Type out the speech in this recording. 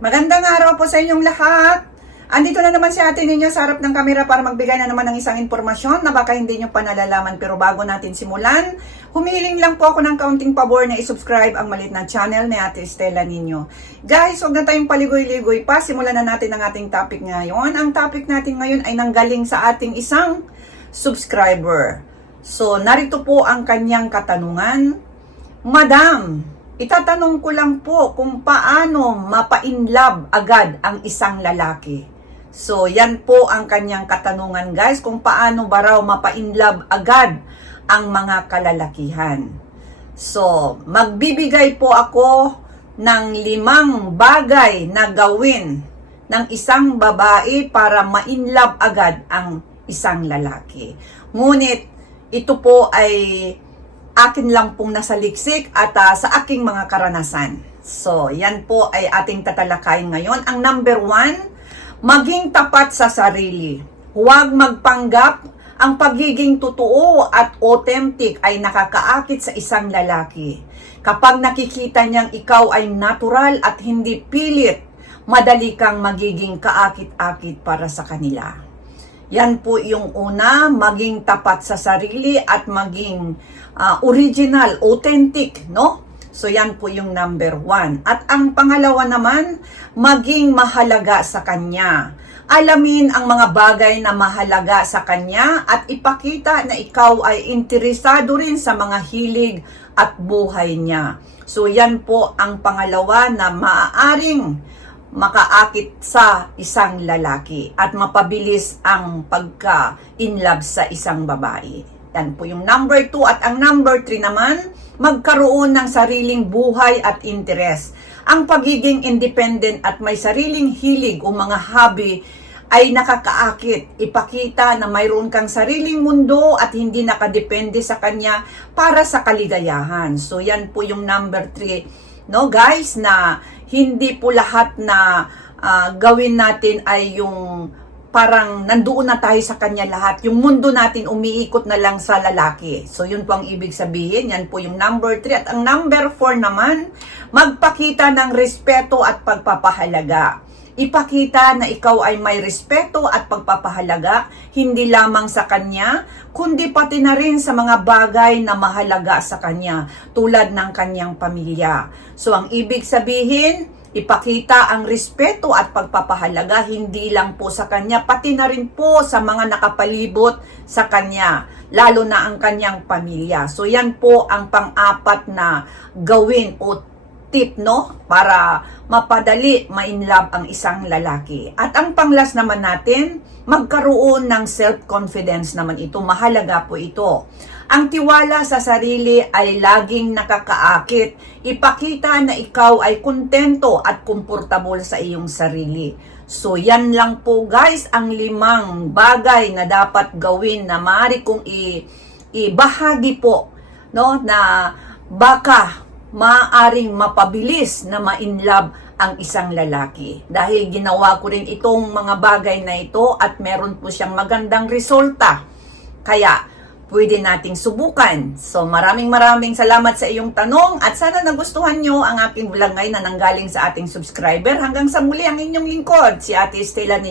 Magandang araw po sa inyong lahat. Andito na naman si ate ninyo sa harap ng kamera para magbigay na naman ng isang impormasyon na baka hindi nyo pa nalalaman pero bago natin simulan, humiling lang po ako ng kaunting pabor na isubscribe ang malit na channel ni ate Estela ninyo. Guys, huwag na tayong paligoy-ligoy pa. Simulan na natin ang ating topic ngayon. Ang topic natin ngayon ay nanggaling sa ating isang subscriber. So, narito po ang kanyang katanungan. Madam, itatanong ko lang po kung paano mapa-inlove agad ang isang lalaki. So, yan po ang kanyang katanungan guys, kung paano ba raw mapa-inlove agad ang mga kalalakihan. So, magbibigay po ako ng limang bagay na gawin ng isang babae para ma-inlove agad ang isang lalaki. Ngunit, ito po ay akin lang pong nasaliksik at ah, sa aking mga karanasan. So, yan po ay ating tatalakayin ngayon. Ang number one, maging tapat sa sarili. Huwag magpanggap ang pagiging totoo at authentic ay nakakaakit sa isang lalaki. Kapag nakikita niyang ikaw ay natural at hindi pilit, madali kang magiging kaakit-akit para sa kanila. Yan po yung una, maging tapat sa sarili at maging ah, original, authentic, no? So yan po yung number one. At ang pangalawa naman, maging mahalaga sa kanya. Alamin ang mga bagay na mahalaga sa kanya at ipakita na ikaw ay interesado rin sa mga hilig at buhay niya. So yan po ang pangalawa na maaaring makaakit sa isang lalaki at mapabilis ang pagka-in love sa isang babae. Yan po yung number 2 at ang number 3 naman, magkaroon ng sariling buhay at interes. Ang pagiging independent at may sariling hilig o mga hobby ay nakakaakit. Ipakita na mayroon kang sariling mundo at hindi nakadepende sa kanya para sa kaligayahan. So yan po yung number 3 no guys na hindi po lahat na ah, gawin natin ay yung parang nandoon na tayo sa kanya lahat. Yung mundo natin umiikot na lang sa lalaki. So yun po ang ibig sabihin. Yan po yung number 3. At ang number 4 naman, magpakita ng respeto at pagpapahalaga. Ipakita na ikaw ay may respeto at pagpapahalaga, hindi lamang sa kanya, kundi pati na rin sa mga bagay na mahalaga sa kanya, tulad ng kanyang pamilya. So ang ibig sabihin, ipakita ang respeto at pagpapahalaga hindi lang po sa kanya, pati na rin po sa mga nakapalibot sa kanya, lalo na ang kanyang pamilya. So yan po ang pang-apat na gawin o tip no para mapadali ma-inlove ang isang lalaki. At ang panglas naman natin, magkaroon ng self-confidence naman ito. Mahalaga po ito. Ang tiwala sa sarili ay laging nakakaakit. Ipakita na ikaw ay kontento at komportable sa iyong sarili. So yan lang po guys ang limang bagay na dapat gawin na maaari kong i- ibahagi po no na baka maaring mapabilis na ma-inlove ang isang lalaki. Dahil ginawa ko rin itong mga bagay na ito at meron po siyang magandang resulta. Kaya, pwede nating subukan. So, maraming maraming salamat sa iyong tanong at sana nagustuhan nyo ang aking vlog ngayon na nanggaling sa ating subscriber. Hanggang sa muli ang inyong lingkod, si Ate Estela ni